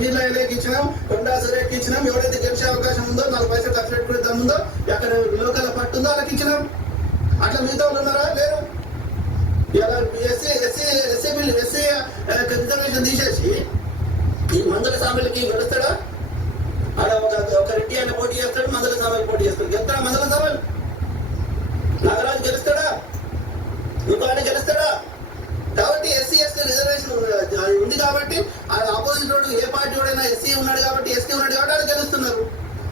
వీళ్ళకి ఇచ్చినాం, కొండా సురేఖకి ఇచ్చినాం. ఎవరైతే గెలిచే అవకాశం ఉందో 4 పైసలు ఖర్చు పెట్టుకునే దమ్ముందో ఎక్కడ లోకల్ పట్టుందో వాళ్ళకి ఇచ్చినాం. అట్లా మిగతా వాళ్ళు ఉన్నారా? లేరు. ఇలా ఎస్సీ రిజర్వేషన్ తీసేసి ఈ మందల సామెలకి గెలుస్తాడా? ఆడ ఒక రెడ్డి ఆయన పోటీ చేస్తాడు, మందల సామెలు పోటీ చేస్తాడు. గెలుస్తాడా మందల సామెలు? నాగరాజు గెలుస్తాడా? ఇంకో ఆయన గెలుస్తాడా? కాబట్టి ఎస్సీ రిజర్వేషన్ ఉంది కాబట్టి ఆపోజిట్ వాడు ఏ పార్టీ వాడైనా ఎస్సీ ఉన్నాడు కాబట్టి ఎస్టీ ఉన్నాడు కాబట్టి వాళ్ళు గెలుస్తున్నారు.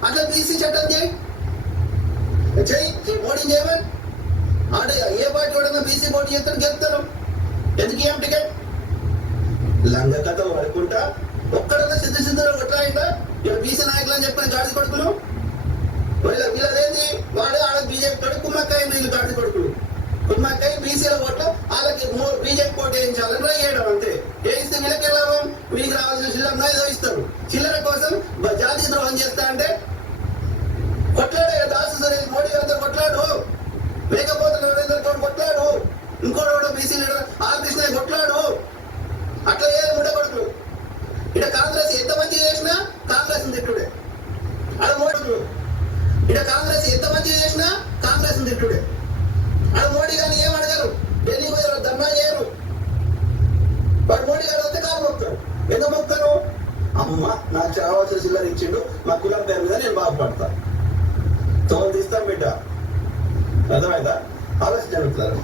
అట్లా బీసీ చట్టం చేయి మోడీ చేయమని ఆడ ఏ పార్టీ వాడైనా బీసీ పోటీ చేస్తాడు, గెలుస్తారు. ఎందుకు ఏం టికెట్ లంగ కథలు పడుకుంటా ఒక్కడన్నా సిద్ధంగా కొట్లాయింటా ఇలా బీసీ నాయకులు అని చెప్పిన గాడి కొడుకులు వీళ్ళదేంటి వాడు ఆడ బీజేపీ కొడుకు కుమ్మక్కాయ వీళ్ళు గాడి కొడుకులు కుమ్మక్కాయ బీసీల ఓట్లు వాళ్ళకి బీజేపీ పోటీ వేయించాలని ట్రై చేయడం అంతే. వేయిస్తే వీళ్ళకి లాభం, వీళ్ళకి రావాల్సిన చిల్లర ఏదో ఇస్తారు. చిల్లర కోసం జాతి ద్రోహం చేస్తా అంటే కొట్లాడే దాసు సరే మోడీ గారితో కొట్లాడు, లేకపోతే నరేంద్రతో కొట్లాడు, ఇంకోటి బీసీ లీడర్ ఆర్ కృష్ణ కొట్లాడు. అట్లా ఏ ఉండకూడదు. ఇక్కడ కాంగ్రెస్ ఎంత మంచి చేసినా కాంగ్రెస్ తిట్టుడే. అక్కడ మోడీ ఇక్కడ కాంగ్రెస్ ఎంత మంచి చేసినా కాంగ్రెస్ తిట్టుడే. అక్కడ మోడీ గారిని ఏం అడగరు, ఢిల్లీ పోయి ధర్నా చేయరు. వాడు మోడీ గారు వస్తే కాలు మొక్తారు. ఎందుకు మొక్తారు? అమ్మ నాకు చావాల్సిన చిల్లర ఇచ్చిండు, మా కులం పేరు మీద నేను బాగుపడతా, తోలు తీస్తాం బిడ్డ. అర్థమైందా? ఆలోచించారు.